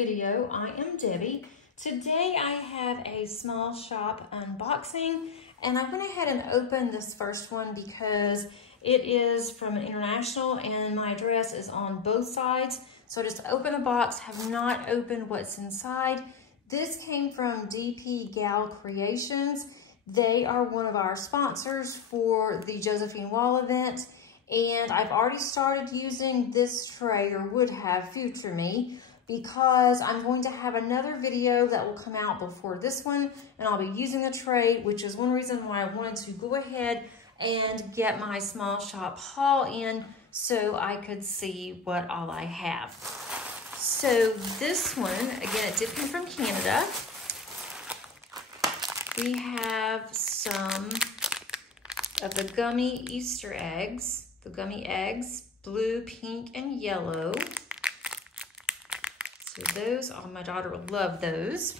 video. I am Debbie. Today I have a small shop unboxing, and I went ahead and opened this first one because it is from an international and my address is on both sides. So I just opened the box, have not opened what's inside. This came from DP Gal Creations. They are one of our sponsors for the Josephine Wall event. And I've already started using this tray, or would have future me, because I'm going to have another video that will come out before this one, and I'll be using the tray, which is one reason why I wanted to go ahead and get my small shop haul in so I could see what all I have. So this one, again, it did come from Canada. We have some of the gummy Easter eggs. The gummy eggs, blue, pink, and yellow. So those, oh, my daughter will love those.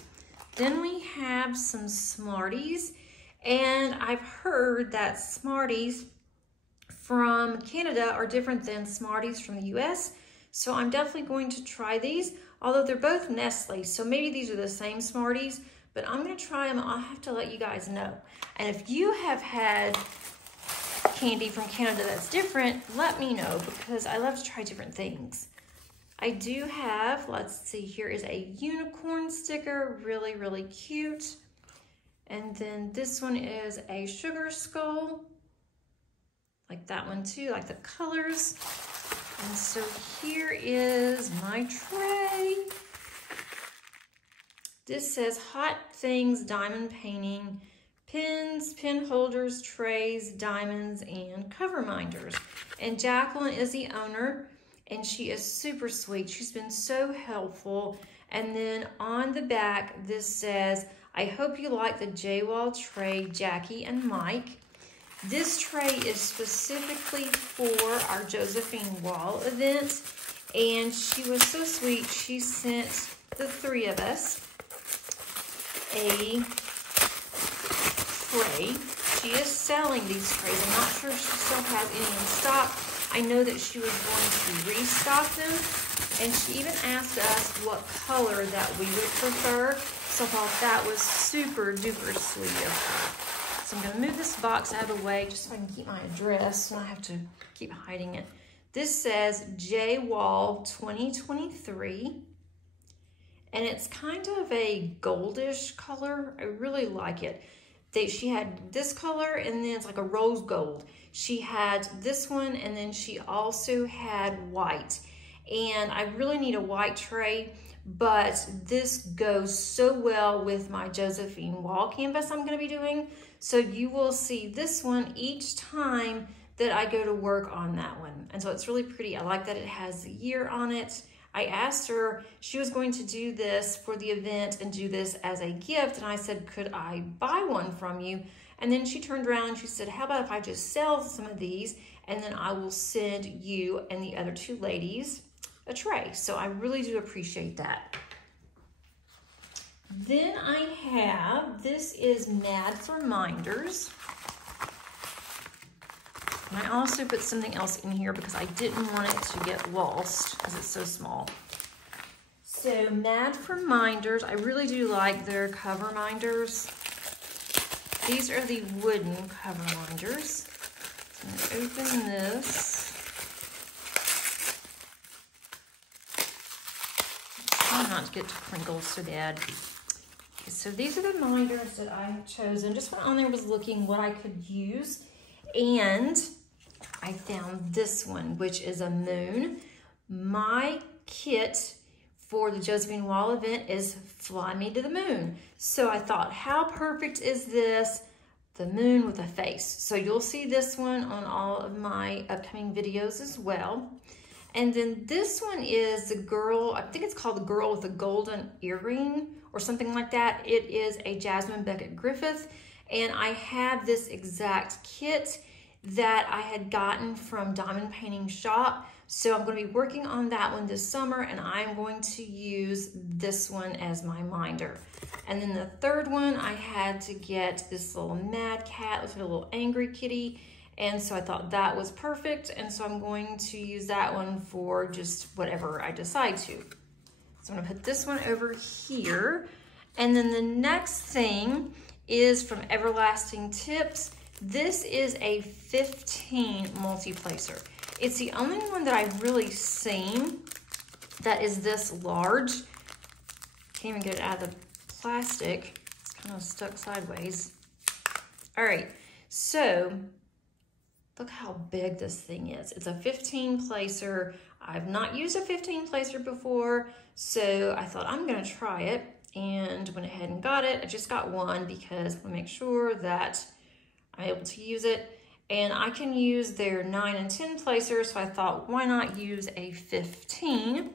Then we have some Smarties, and I've heard that Smarties from Canada are different than Smarties from the US, so I'm definitely going to try these, although they're both Nestle, so maybe these are the same Smarties, but I'm gonna try them. I'll have to let you guys know. And if you have had candy from Canada that's different, let me know, because I love to try different things. I do have, let's see, here is a unicorn sticker, really, really cute. And then this one is a sugar skull, like that one too, like the colors. And so here is my tray. This says Hot Things Diamond Painting, pins, pin holders, trays, diamonds, and cover minders. And Jacqueline is the owner, and she is super sweet. She's been so helpful. And then on the back, this says, I hope you like the J-Wall tray, Jackie and Mike. This tray is specifically for our Josephine Wall event, and she was so sweet. She sent the three of us a tray. She is selling these trays. I'm not sure if she still has any in stock. I know that she was going to restock them, and she even asked us what color that we would prefer. So I thought that was super duper sweet of her. So I'm going to move this box out of the way just so I can keep my address, and I have to keep hiding it. This says J Wall 2023. And it's kind of a goldish color. I really like it. She had this color, and then it's like a rose gold. She had this one, and then she also had white. And I really need a white tray, but this goes so well with my Josephine Wall canvas I'm gonna be doing. So you will see this one each time that I go to work on that one. And so it's really pretty. I like that it has the year on it. I asked her, she was going to do this for the event and do this as a gift, and I said, could I buy one from you? And then she turned around and she said, how about if I just sell some of these, and then I will send you and the other two ladies a tray. So I really do appreciate that. Then I have, this is Mad for Minders. And I also put something else in here because I didn't want it to get lost because it's so small. So Mad for Minders, I really do like their cover minders. These are the wooden cover minders. So I'm going to open this. Try not to get to crinkles so bad. Okay, so these are the minders that I have chosen. Just went on there, was looking what I could use, and I found this one, which is a moon. My kit for the Josephine Wall event is Fly Me to the Moon. So I thought, how perfect is this? The moon with a face. So you'll see this one on all of my upcoming videos as well. And then this one is the girl, I think it's called the girl with the golden earring or something like that. It is a Jasmine Beckett Griffith. And I have this exact kit that I had gotten from Diamond Painting Shop. So I'm going to be working on that one this summer, and I'm going to use this one as my minder. And then the third one, I had to get this little mad cat, looks like a little angry kitty, and so I thought that was perfect, and so I'm going to use that one for just whatever I decide to. So So I'm gonna put this one over here. And then the next thing is from Everlasting Tips. This is a 15 multi-placer. It's the only one that I've really seen that is this large. Can't even get it out of the plastic. It's kind of stuck sideways. All right, so look how big this thing is. It's a 15 placer. I've not used a 15 placer before, so I thought I'm gonna try it, and went ahead and got it. I just got one because I wanna make sure that I'm able to use it. And I can use their 9 and 10 placers, so I thought, why not use a 15?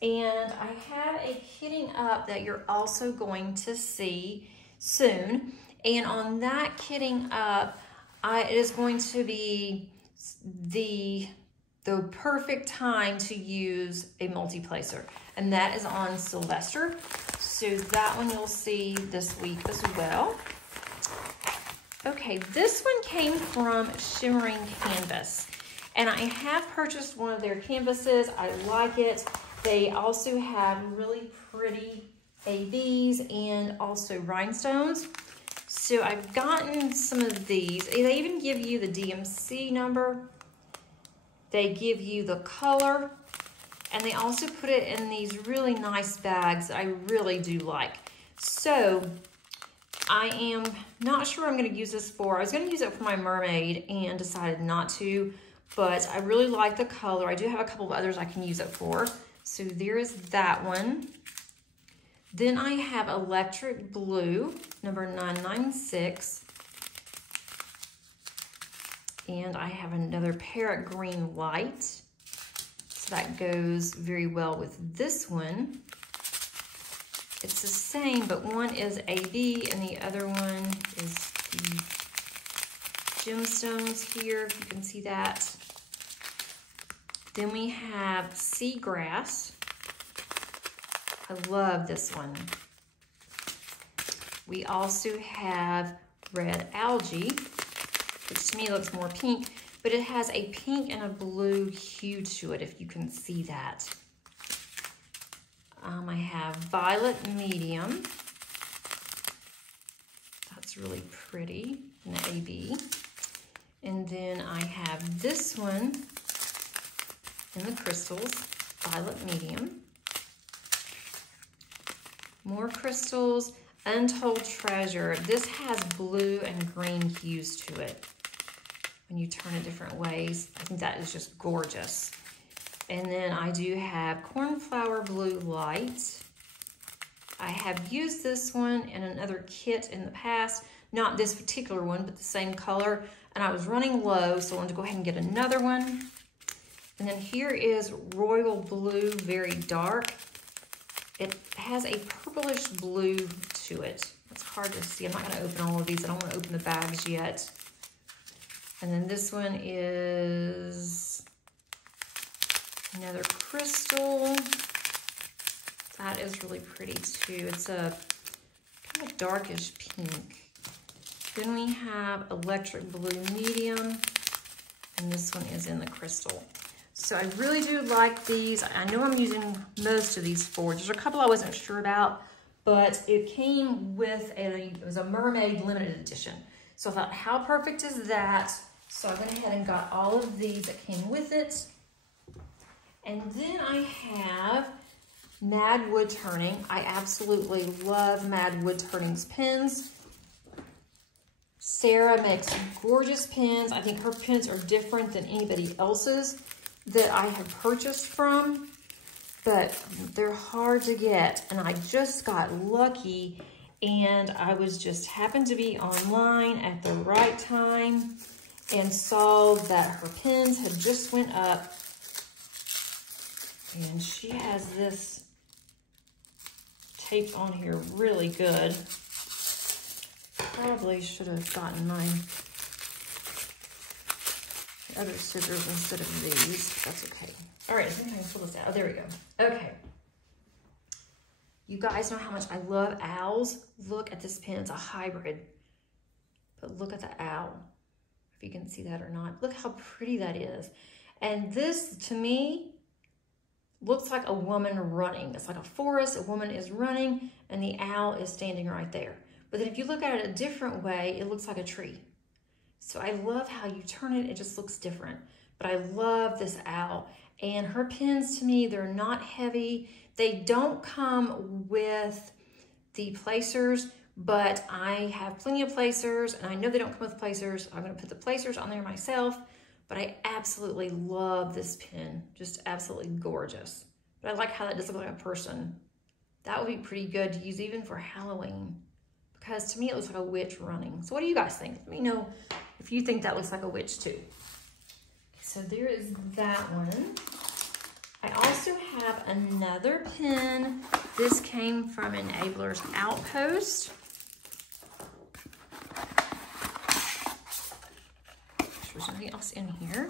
And I have a kitting up that you're also going to see soon. And on that kitting up, it is going to be the perfect time to use a multi-placer. And that is on Sylvester. So that one you'll see this week as well. Okay, this one came from Shimmering Canvas. And I have purchased one of their canvases. I like it. They also have really pretty ABs and also rhinestones. So I've gotten some of these. They even give you the DMC number. They give you the color. And they also put it in these really nice bags that I really do like. So I am not sure I'm going to use this for. I was going to use it for my mermaid and decided not to. But I really like the color. I do have a couple of others I can use it for. So there is that one. Then I have Electric Blue, number 996. And I have another Parrot Green Light. So that goes very well with this one. It's the same, but one is AB and the other one is the gemstones here, if you can see that. Then we have Seagrass. I love this one. We also have Red Algae, which to me looks more pink, but it has a pink and a blue hue to it, if you can see that. I have Violet Medium. That's really pretty in the AB. And then I have this one in the crystals, Violet Medium. More crystals, Untold Treasure. This has blue and green hues to it when you turn it different ways. I think that is just gorgeous. And then I do have Cornflower Blue Light. I have used this one in another kit in the past, not this particular one, but the same color. And I was running low, so I wanted to go ahead and get another one. And then here is Royal Blue, very dark. It has a purplish blue to it. It's hard to see. I'm not going to open all of these. I don't want to open the bags yet. And then this one is another crystal. That is really pretty too. It's a kind of darkish pink. Then we have Electric Blue Medium, and this one is in the crystal. So I really do like these. I know I'm using most of these forges. There's a couple I wasn't sure about, but it came with it was a mermaid limited edition. So I thought, how perfect is that? So I went ahead and got all of these that came with it. And then I have Mad Woodturning. I absolutely love Mad Woodturning's pins. Sarah makes gorgeous pins. I think her pins are different than anybody else's that I have purchased from, but they're hard to get. And I just got lucky, and I was just happened to be online at the right time and saw that her pins had just went up. And she has this taped on here really good. Probably should have gotten my other scissors instead of these. That's okay. All right, I think I can pull this out. Oh, there we go. Okay. You guys know how much I love owls. Look at this pin. It's a hybrid. But look at the owl. If you can see that or not. Look how pretty that is. And this, to me, looks like a woman running. It's like a forest, a woman is running, and the owl is standing right there. But then if you look at it a different way, it looks like a tree. So I love how you turn it, it just looks different. But I love this owl. And her pins, to me, they're not heavy. They don't come with the placers, but I have plenty of placers, and I know they don't come with placers. I'm gonna put the placers on there myself, but I absolutely love this pin. Just absolutely gorgeous. But I like how that does look like a person. That would be pretty good to use even for Halloween, because to me it looks like a witch running. So what do you guys think? Let me know if you think that looks like a witch too. So there is that one. I also have another pin. This came from Enabler's Outpost. There's nothing else in here.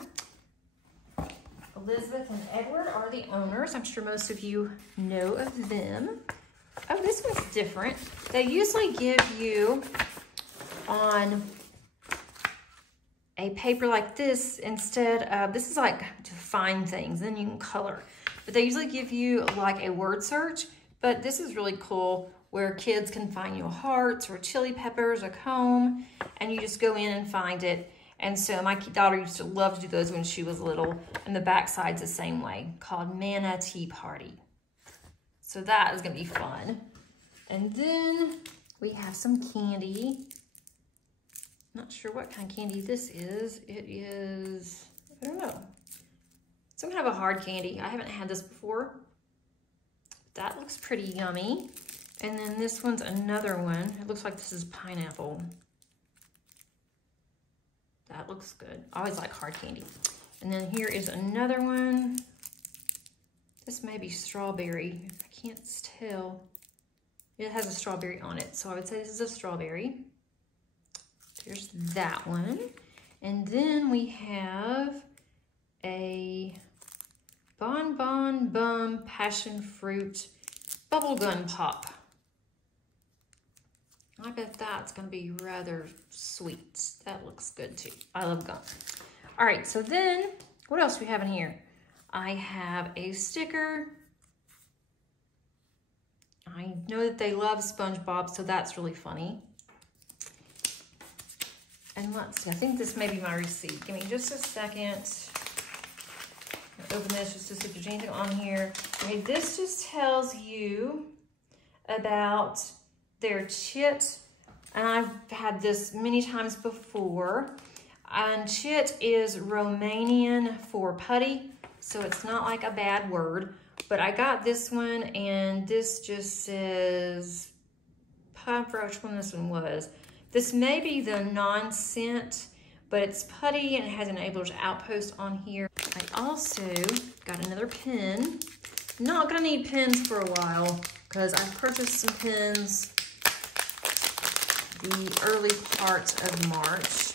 Elizabeth and Edward are the owners. I'm sure most of you know of them. Oh, this one's different. They usually give you on a paper like this instead of, this is like to find things, then you can color. But they usually give you like a word search, but this is really cool where kids can find you hearts or chili peppers or comb, and you just go in and find it. And so my daughter used to love to do those when she was little, and the back side's the same way, called Mana Tea Party. So that is gonna be fun. And then we have some candy. Not sure what kind of candy this is. It is, I don't know, some kind of a hard candy. I haven't had this before. That looks pretty yummy. And then this one's another one. It looks like this is pineapple. That looks good. I always like hard candy. And then here is another one. This may be strawberry. I can't tell. It has a strawberry on it, so I would say this is a strawberry. There's that one. And then we have a Bon Bon Bum Passion Fruit Bubblegum Pop. I bet that's gonna be rather sweet. That looks good too. I love gum. All right, so then what else do we have in here? I have a sticker. I know that they love SpongeBob, so that's really funny. And let's see, I think this may be my receipt. Give me just a second. I'll open this just to see if there's anything on here. Okay, this just tells you about their chit, and I've had this many times before. And chit is Romanian for putty, so it's not like a bad word. But I got this one, and this just says, I forgot which one this one was. This may be the non-scent, but it's putty and it has Enabler's Outpost on here. I also got another pin. Not gonna need pins for a while because I purchased some pins the early part of March.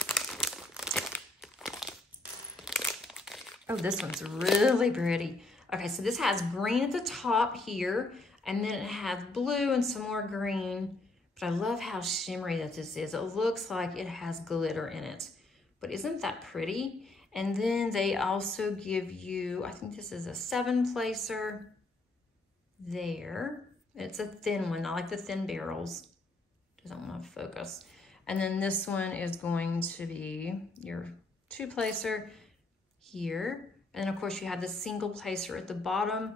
Oh, this one's really pretty. Okay, so this has green at the top here, and then it has blue and some more green. But I love how shimmery that this is. It looks like it has glitter in it. But isn't that pretty? And then they also give you, I think this is a 7-placer there. It's a thin one. I like the thin barrels. Doesn't want to focus. And then this one is going to be your 2-placer here. And then of course you have the single placer at the bottom.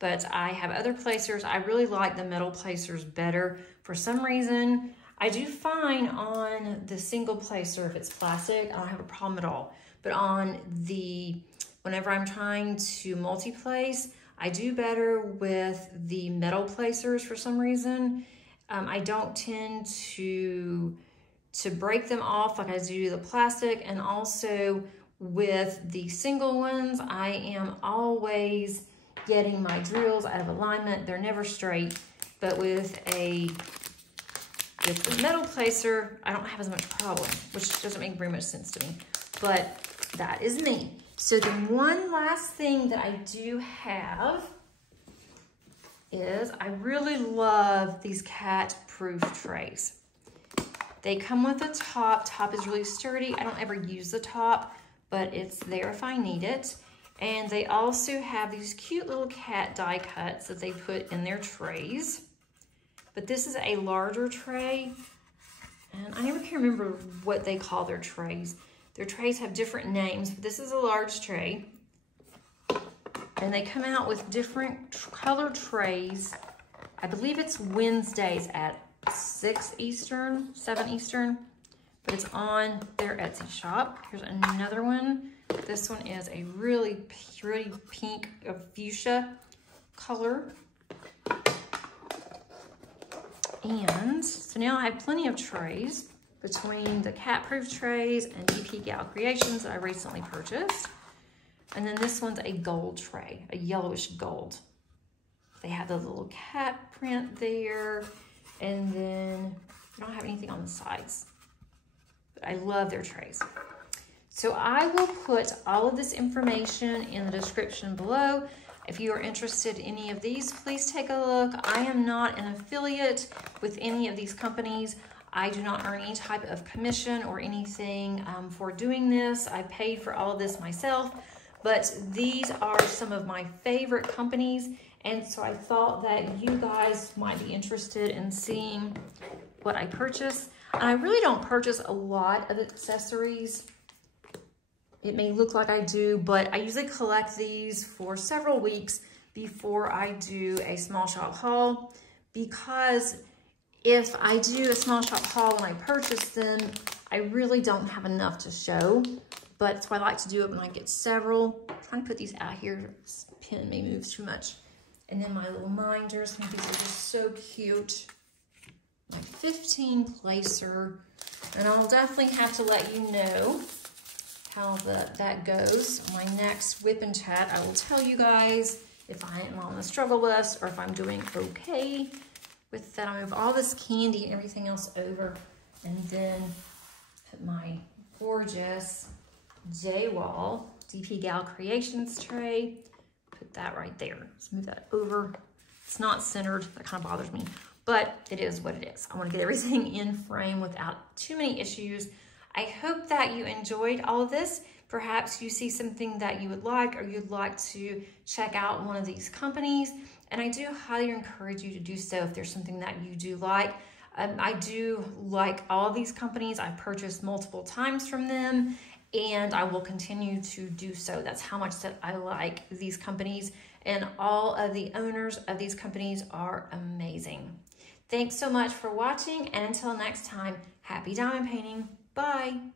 But I have other placers. I really like the metal placers better. For some reason, I do fine on the single placer if it's plastic. I don't have a problem at all. But on the, whenever I'm trying to multi-place, I do better with the metal placers for some reason. I don't tend to break them off like I do the plastic. And also with the single ones, I am always getting my drills out of alignment. They're never straight, but with the metal placer, I don't have as much problem, which doesn't make very much sense to me, but that is me. So the one last thing that I do have is I really love these cat-proof trays. They come with a top. Top is really sturdy. I don't ever use the top, but it's there if I need it. And they also have these cute little cat die cuts that they put in their trays. But this is a larger tray. And I never can remember what they call their trays. Their trays have different names, but this is a large tray. And they come out with different color trays. I believe it's Wednesdays at 6 Eastern, 7 Eastern. But it's on their Etsy shop. Here's another one. This one is a really pretty pink fuchsia color. And so now I have plenty of trays between the cat-proof trays and DP Gal Creations that I recently purchased. And then this one's a gold tray, a yellowish gold. They have the little cat print there. And then they don't have anything on the sides. But I love their trays. So I will put all of this information in the description below. If you are interested in any of these, please take a look. I am not an affiliate with any of these companies. I do not earn any type of commission or anything for doing this. I paid for all of this myself, but these are some of my favorite companies. And so I thought that you guys might be interested in seeing what I purchase. And I really don't purchase a lot of accessories. It may look like I do, but I usually collect these for several weeks before I do a small shop haul, because if I do a small shop haul and I purchase them, I really don't have enough to show. But that's why I like to do it when I get several. I'm trying to put these out here. This pen may move too much. And then my little minders. I think these are just so cute. My 15 placer. And I'll definitely have to let you know how that goes. My next whip and chat, I will tell you guys if I am on the struggle bus or if I'm doing okay with that. I'll move all this candy and everything else over, and then put my gorgeous J-Wall DP Gal Creations tray. Put that right there. Let's move that over. It's not centered. That kind of bothers me, but it is what it is. I want to get everything in frame without too many issues. I hope that you enjoyed all of this. Perhaps you see something that you would like, or you'd like to check out one of these companies. And I do highly encourage you to do so if there's something that you do like. I do like all of these companies. I purchased multiple times from them, and I will continue to do so. That's how much that I like these companies, and all of the owners of these companies are amazing. Thanks so much for watching, and until next time, happy diamond painting. Bye.